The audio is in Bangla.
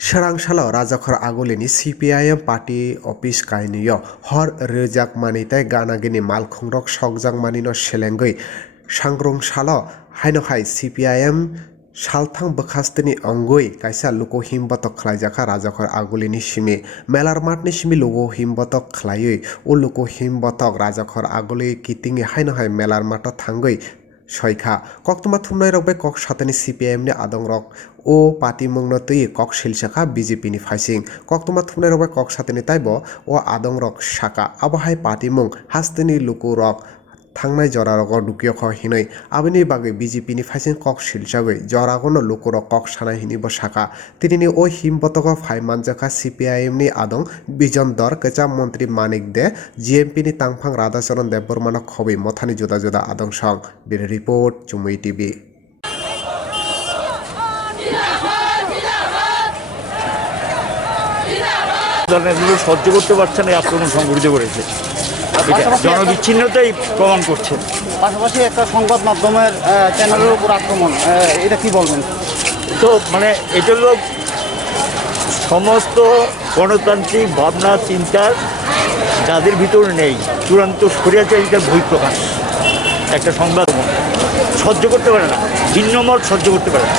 सोरांसाल राजाखर आगुलिनी CPIM पार्टी अफिस काहिनीय हर रोजाक मानिताय गानागिनी मालखंरक सकजांमानिन सेलेंगै सांग्रंसाल हाइनहाय CPIM सालथां बखास्तनि अंगुई कायसा लुको हिमबतक खलायजाखा राजाखर आगुलिनी सिमी मेलार माटनि सिमी लुको हिमबतक खलायै ओ लुको हिमबतक राजाखर आगुली कितिंनि हाइनहाय मेलार माट थांगै सयखा कक्तमा थुमनाय रक बे कक सातनि CPIM नि आदं रक ओ पार्टी मंगनो तै कक सिलसाखा BJP नि फाइसिं कक्तमा थुमनाय रक बे कक सातनि ताइबो ओ आदं रक साका आबहाय पार्टी मंग हास्तनि लुको रक थांनाय जरा रक दुकियख हिनै आबनि बागै BJP नि फाइसिं कक सिलसागै जरागनो लुको रक कक सानाय हिनिबो साका तिनिनि ओ हिमबतक फाइमानजाखा CPIM नि आदं बिजन दर केचा मन्त्री मानिक दे GMP नि तांफां राधाचरण देबबर्मानो खबै मथानि जुदा जुदा आदं संग बिर रिपोर्ट चुमुई TV সহ্য করতে পারছে না, আক্রমণ সংঘটিত করেছে, জনবিচ্ছিন্নতাই প্রমাণ করছে। পাশাপাশি একটা সংবাদ মাধ্যমের চ্যানেলের উপর আক্রমণ, এটা কি বলবেন? তো মানে এটা হলো সমস্ত গণতান্ত্রিক ভাবনা চিন্তার যাদের ভিতরে নেই চূড়ান্ত স্বৈরাচারিতার বহিঃপ্রকাশ। একটা সংবাদ সহ্য করতে পারে না, ভিন্ন মত সহ্য করতে পারে না।